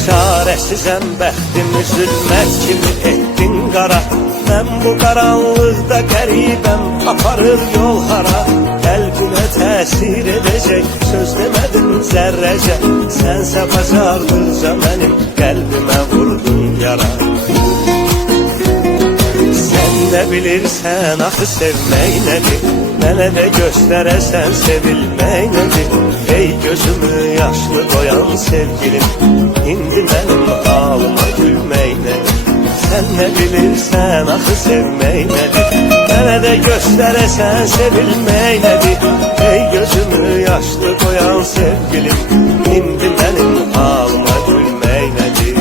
Çaresizem bəxtimi zülmət kimi etdin qara. Mən bu qaranlıqda qəribəm, aparır yol hara. Qəlbimə təsir edəcək söz demədin zərrəcə. Sənsə bacardıqca mənim qəlbimə vurdun yara. Sən nə bilirsən axı sevmək nədir? Mənə də göstərəsən sevilmək nədir? Ey gözümü yaşlı qoyan sevgilim, İndi mənim halıma gülmək nədir? Sən nə bilirsən axı sevmək nədir? Mənə də göstərəsən sevilmək nədir? Ey gözümü yaşlı qoyan sevgilim, İndi mənim halıma gülmək nədir?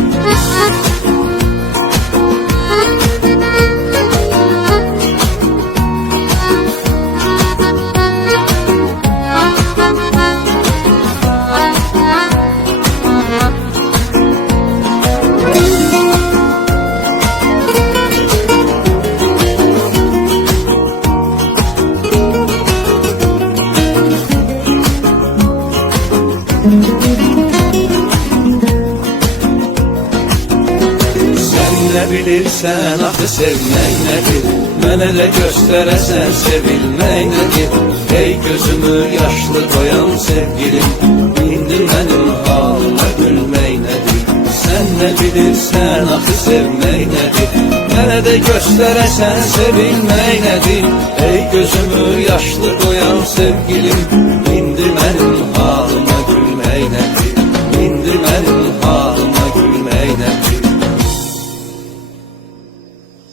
Sən nə bilirsən axı sevmək nədir? Mənə də göstərəsən sevilmək nədir? Ey gözümü yaşlı qoyan sevgilim, İndi mənim halıma gülmək nədir? Sən nə bilirsən axı sevmək nədir? Mənə də göstərəsən sevilmək nədir? Ey gözümü yaşlı qoyan sevgilim,